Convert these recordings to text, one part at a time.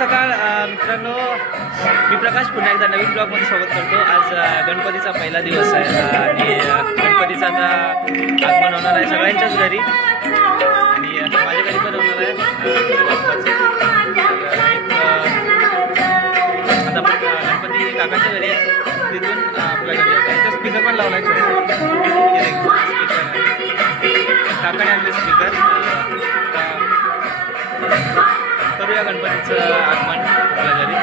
सकाळ मित्रांनो, मी प्रकाश पुन्हा एकदा नवीन ब्लॉगमध्ये स्वागत करतो। आज गणपतीचा पहिला दिवस आहे आणि गणपतीचं आता आगमन होणार आहे सगळ्यांच्याच घरी आणि माझ्या घरी पण होणार आहे। आता आपण गणपती काकांच्या घरी आहे, तिथून आपल्या घरी आहे। स्पीकर पण लावलाय काकाने आणले स्पीकर। करूया गणपतीचं आगमन आपल्या घरी।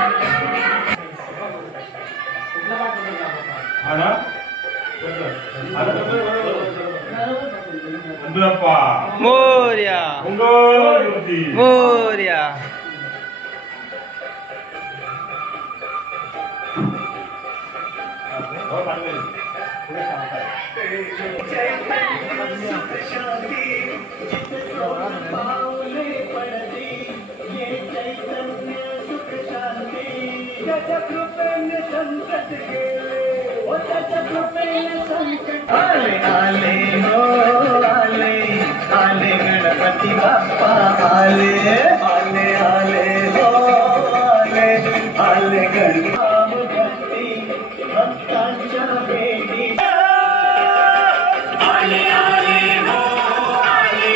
मोरया मोरया। आले आले हो आले आले गणपती बाप्पा आले आले आले हो आले आले गणपती भक्तांच्या भेटी आले आले हो आले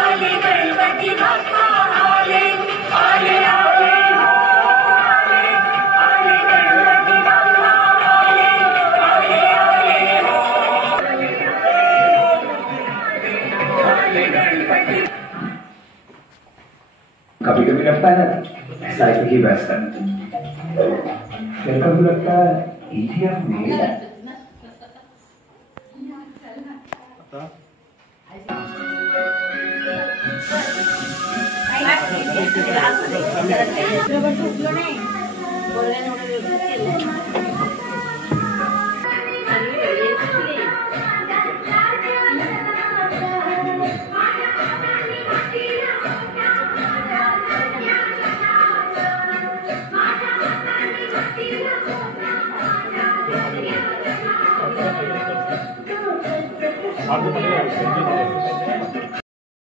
आले गणपती बाप्पा आले आले आले कभी कभी लगता है साइकिल ही बेस्ट है, फिर कभी लगता है ईटीएफ नहीं है।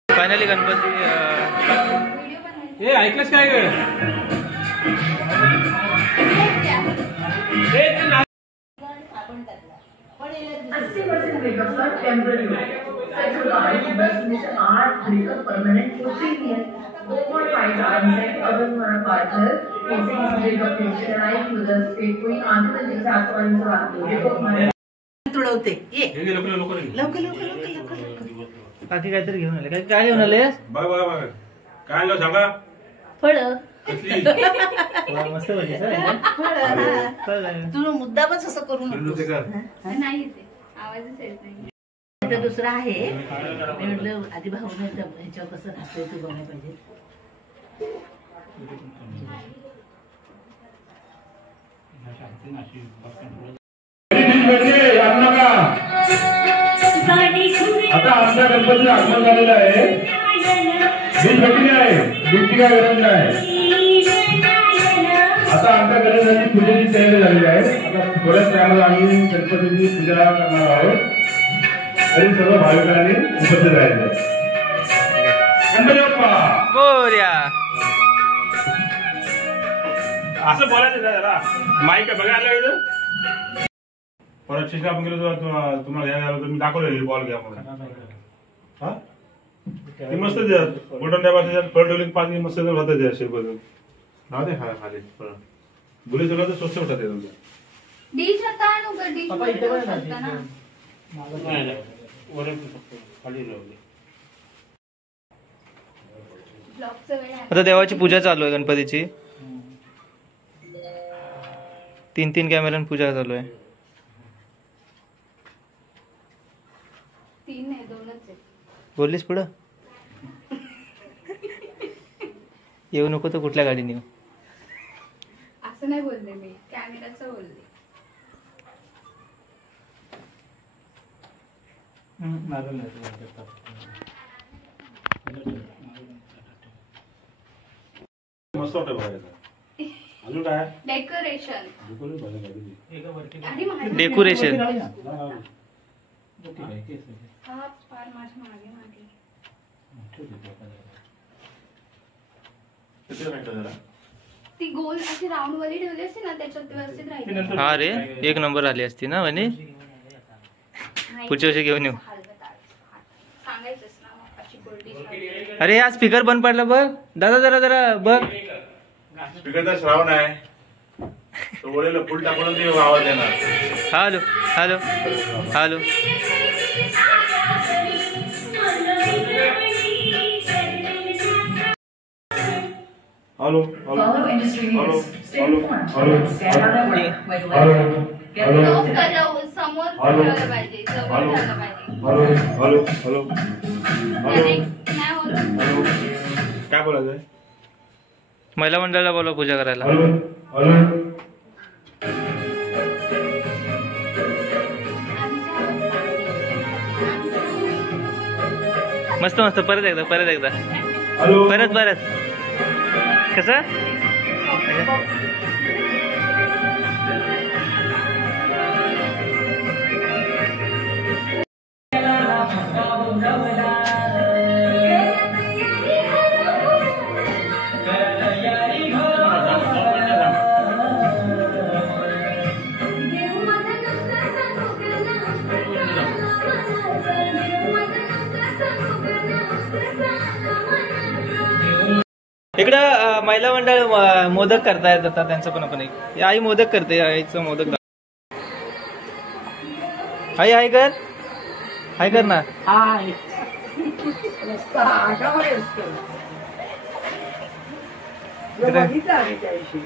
फायनली गणपती हे ऐकलंस काय ग? 80% ब्रेकअप का टेम्पररी है। Sex regarding destination 8 breakup permanent होती ही है। 2.5 टाइम्स है अगर तुम्हारा पार्टनर किसी ब्रेकअप की लड़ाई की वजह से कोई आंतरिक के साथ और इनसे बात हो देखो तुम्हारे तुडवते ये लोक लवकर लवकर लवकर बाकी काहीतरी घेऊन आले। काय घेऊन आले? बघ बघ बघ काय लो सांगा फळ मस्त पाहिजे तू मुद्दामच असं करू नको नाही येते आवाजच येत नाही। तर दुसरा आहे मी म्हटलं आधी भाऊने ह्याच्यावर कसं राहतोय तू बघायला पाहिजे। आता आमच्या गणपती आगमन झालेलं आहे। बीज भेटली आहे, बीजची काय गरज नाही। आता आमच्या गणपतीची पूजेची तयारी झालेली आहे। आता थोड्याच वेळामध्ये आम्ही गणपतीची पूजा करणार आहोत। तरी सर्व भाविकांनी उपस्थित राहायचं। गणपती बाप्पा मोरया। असं बोलायचं जरा माईक बघायला इथं परत शिक्षा आपण गेलो तुम्हाला घ्यायला आलो तर मी दाखवलं बॉल घ्या म्हणून हा ती मस्त बटन दाबायचं फळ ठेवली 5 मिनिट मस्त होतं शेपरून ना ते खाली बुले तुला तर स्वच्छ होतात तुमच्या डिश आता आणू का? डिश ना आता देवाची पूजा चालू आहे गणपतीची। 3 कॅमेऱ्यान पूजा चालू आहे। 3 नाही 2च आहे। बोललीस पुढं येऊ नको तर कुठल्या गाडीने येऊ असं नाही बोलले मी, कॅमेराचं बोलले। मस्त वाटतं बघायचं। अजून काय डेकोरेशन डेकोरेशन फार माझ्या मागे मागे किती मिनिटं जरा ती गोल अशी राऊंड वाली ठेवली असते ना त्याच्यात व्यवस्थित राहील. हा रे, एक नंबर आली असती ना म्हणे. पुढच्या वर्षी घेऊन येऊ. सांगायचंच ना अशी गोल्डी. अरे हा स्पीकर बंद पडला बघ दादा, जरा जरा बघ. स्पीकरचा श्रावण आहे तो वळेला फुल टाकून ते आवाज येणार. Hello hello hello. Hello Follow industry Hello. news. Stay Hello. informed. Hello. Stand on our work with hello Get hello तो कदम समोर हॅलो. ठेवलं पाहिजे, जवळ हॅलो. ठेवलं पाहिजे. हॅलो हॅलो हॅलो Connect नाही होत. काय बोलायचंय? महिला मंडळाला बोलव पूजा करायला. हॅलो हॅलो मस्त मस्त. परत एकदा परत एकदा हॅलो परत परत. कसं इकडं महिला मंडळ मोदक करतायत आता. त्यांचं पण आपण एक आई मोदक करते. आईचं मोदक आई आई कर, आई कर ना.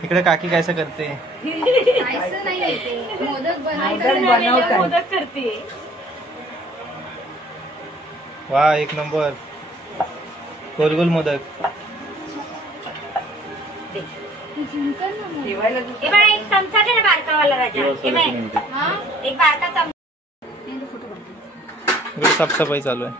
इकडे काकी कायचं करते. खायचं नाहीये ते. मोदक बनवतात. मोदक करते. वा एक नंबर. गोल गोल मोदक. एक चमचा दे ना बारकावाला राजा. हा एक बारका चमचा. इकडे साफसफाई चालू आहे.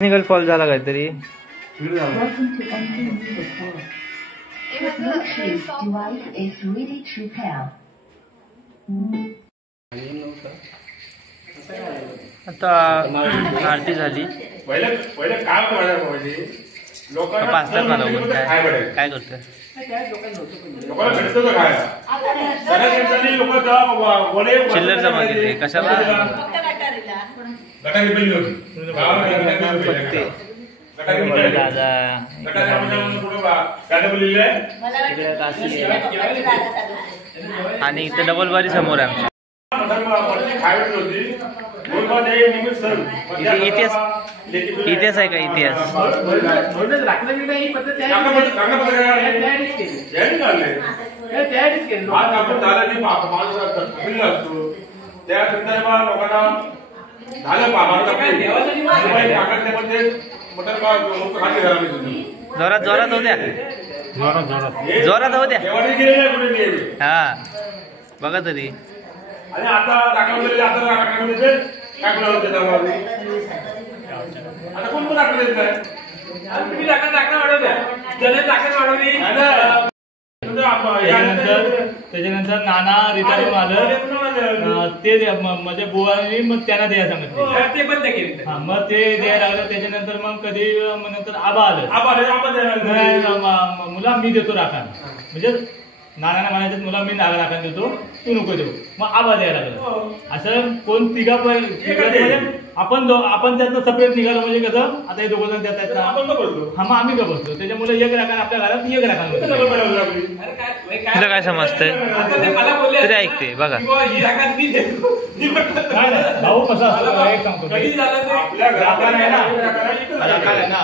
टेक्निकल फॉल झाला काहीतरी. आता आरती झाली. पहिले काय पाहिजे लोकांना पाचतात मला बघून काय काय करतोय. लोकांना भेटतो का काय? सगळ्या लोक चिल्लर जमा केली कशाला. गटारी पहिली होती पत्ते दादा आणि इथे डबल बारी समोर आहे आमच्या. इतिहास इतिहास आहे का इतिहास. त्या संदर्भात लोकांना जोरात जोरात होऊ द्या. जोरात होऊ द्या. हा बघा तरी. आणि आता दाखवलेले आता कोण पण दाखवले देत नाही. तुम्ही दाखल वाढवल्या वाढवली. त्याच्यानंतर नाना रिटायर आलं ते म्हणजे बुवानी मग त्यांना द्यायला सांगितलं. हा मग ते द्यायला लागलं. त्याच्यानंतर मग कधी नंतर आबा आलं. मुला मी देतो राखण म्हणजे नानाला म्हणायचं मुला मी नागा राखण देतो तू नको देऊ. मग आबा द्यायला लागलं. असं कोण तिघा आपण त्याचं सेपरेट निघालो म्हणजे कसं आता हे दोघं जण देतात हा मग आम्ही का बसतो. त्याच्यामुळे एक राखण आपल्या घरात एक राखण तुला काय समजतंय तरी ऐकते बघा. भाऊ कसा असतो एक सांगतो. आपल्या घरात राखण आहे ना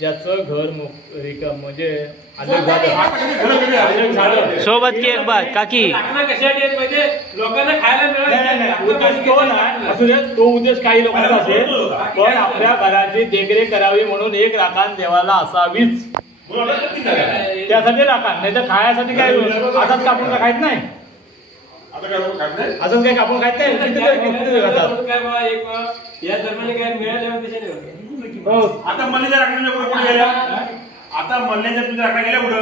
ज्याचं घर रिकाम म्हणजे अलग झालं सोबत की एक बात काकी लोकांना खायला मिळालं तो उद्देश काही लोकांचा असेल पण आपल्या घराची देखरेख करावी म्हणून एक राखण देवाला असावीच त्यासाठी राखण नाही तर खायासाठी काय असाच कापून का खायत नाही असंच काही कापून खायत नाही या दरम्यान काय मिळालं हो आता मल्ल्याच्या राखण्याच्या कुठे गेल्या आता मल्ल्याच्या तुझ्या राखण्या गेल्या कुठं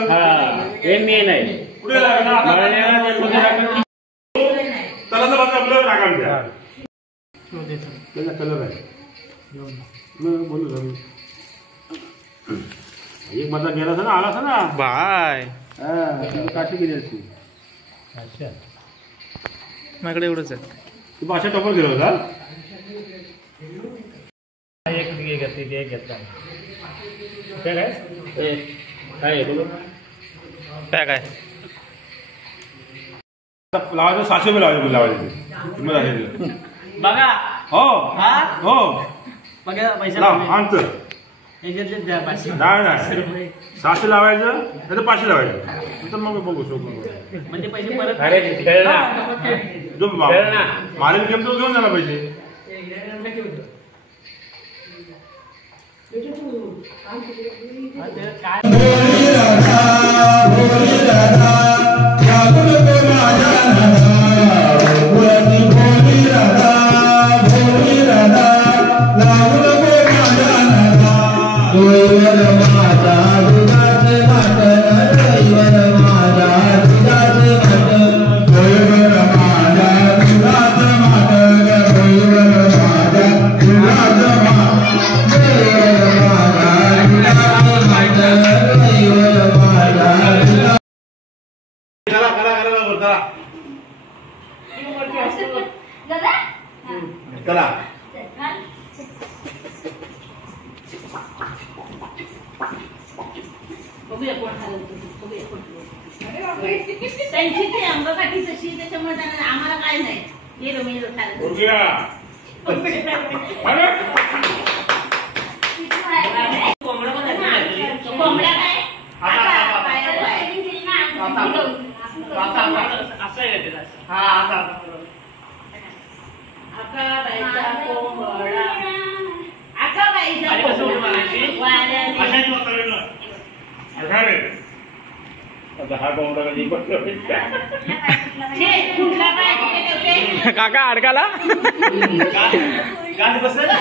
हे मेन आहे कुठे गेल्या त्याला तर बाजू आपल्याला राखण द्या त्याचा कलर आहे बोलू एक माझा गेला ना आला ना बाय काशी गेली असती अच्छा माझ्याकडे एवढंच आहे तू भाषा टॉपर गेला होता एक घेतली ते एक घेतला काय काय बोलू काय काय लावायचं 600 रुपये लावायचे बघा हो हो बघा पैसे आणतो द्या 500 नाही 600 लावायचं नाही तर 500 लावायचं तर मग बघू शोक म्हणजे पैसे परत जो मारेल गेम तो घेऊन जाणार पैसे चला त्यांची ती अंगकाठी तशी त्याच्यामुळे त्यांना आम्हाला काय नाही हे रमेश कोंबड्या काय काका अडकाला गाठ बसला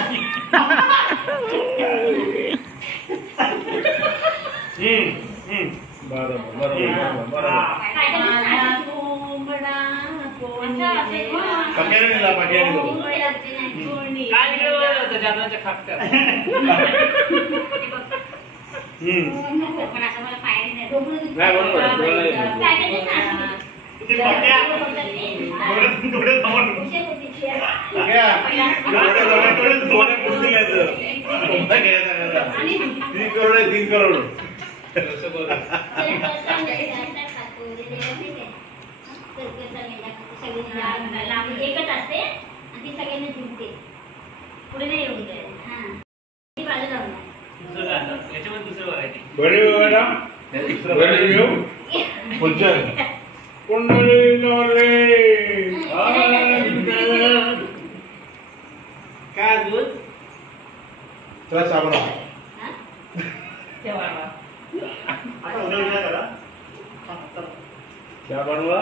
एकच असते आणि ती सगळ्यांना जिंकते पुढे नाही येऊन जाईल काय दूध चला साबणा क्या बनवा